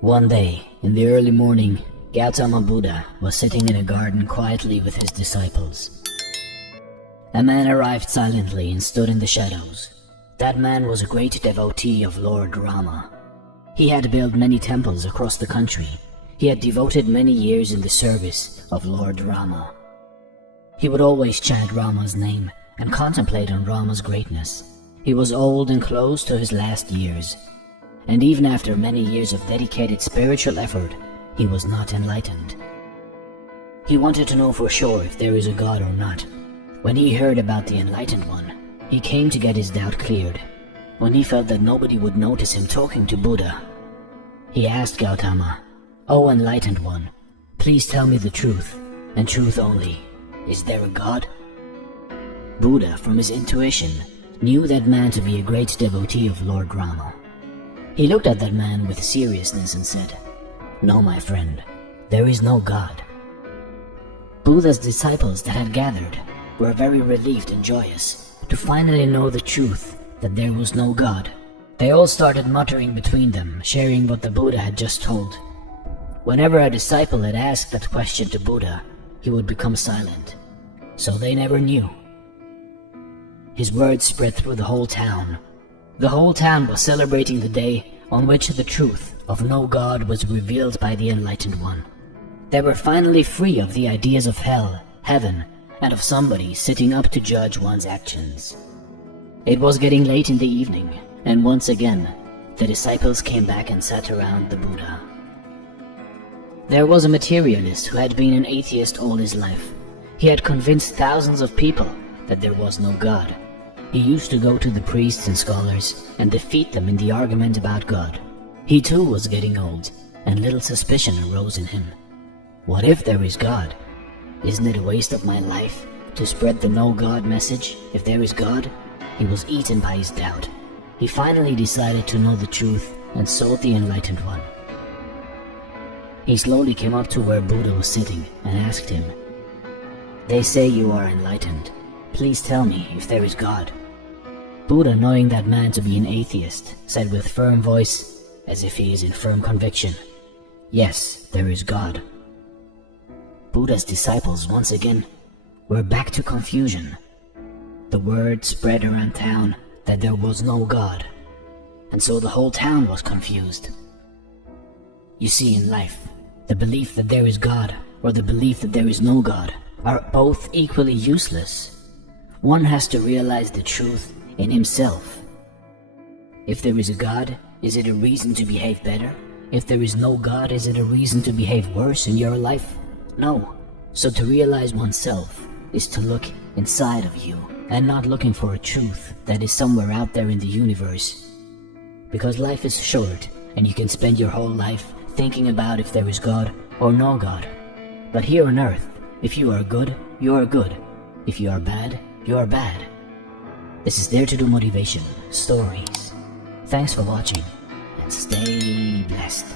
One day, in the early morning, Gautama Buddha was sitting in a garden quietly with his disciples. A man arrived silently and stood in the shadows. That man was a great devotee of Lord Rama. He had built many temples across the country. He had devoted many years in the service of Lord Rama. He would always chant Rama's name and contemplate on Rama's greatness. He was old and close to his last years, and even after many years of dedicated spiritual effort, he was not enlightened. He wanted to know for sure if there is a God or not. When he heard about the Enlightened One, he came to get his doubt cleared. When he felt that nobody would notice him talking to Buddha, he asked Gautama, "O Enlightened One, please tell me the truth, and truth only. Is there a God?" Buddha, from his intuition, knew that man to be a great devotee of Lord Rama. He looked at that man with seriousness and said, "No, my friend, there is no God." Buddha's disciples that had gathered were very relieved and joyous to finally know the truth that there was no God. They all started muttering between them, sharing what the Buddha had just told. Whenever a disciple had asked that question to Buddha, he would become silent, so they never knew. His words spread through the whole town. The whole town was celebrating the day on which the truth of no God was revealed by the Enlightened One. They were finally free of the ideas of hell, heaven, and of somebody sitting up to judge one's actions. It was getting late in the evening, and once again, the disciples came back and sat around the Buddha. There was a materialist who had been an atheist all his life. He had convinced thousands of people that there was no God. He used to go to the priests and scholars and defeat them in the argument about God. He too was getting old, and little suspicion arose in him. What if there is God? Isn't it a waste of my life to spread the no God message if there is God? He was eaten by his doubt. He finally decided to know the truth and sought the Enlightened One. He slowly came up to where Buddha was sitting and asked him, "They say you are enlightened. Please tell me if there is God." Buddha, knowing that man to be an atheist, said with firm voice, as if he is in firm conviction, "Yes, there is God." Buddha's disciples once again were back to confusion. The word spread around town that there was no God, and so the whole town was confused. You see, in life, the belief that there is God or the belief that there is no God are both equally useless. One has to realize the truth in himself. If there is a God, is it a reason to behave better? If there is no God, is it a reason to behave worse in your life? No. So to realize oneself is to look inside of you and not looking for a truth that is somewhere out there in the universe. Because life is short and you can spend your whole life thinking about if there is God or no God. But here on earth, if you are good, you are good. If you are bad, you are bad. This is Dare to Do Motivation Stories. Thanks for watching and stay blessed.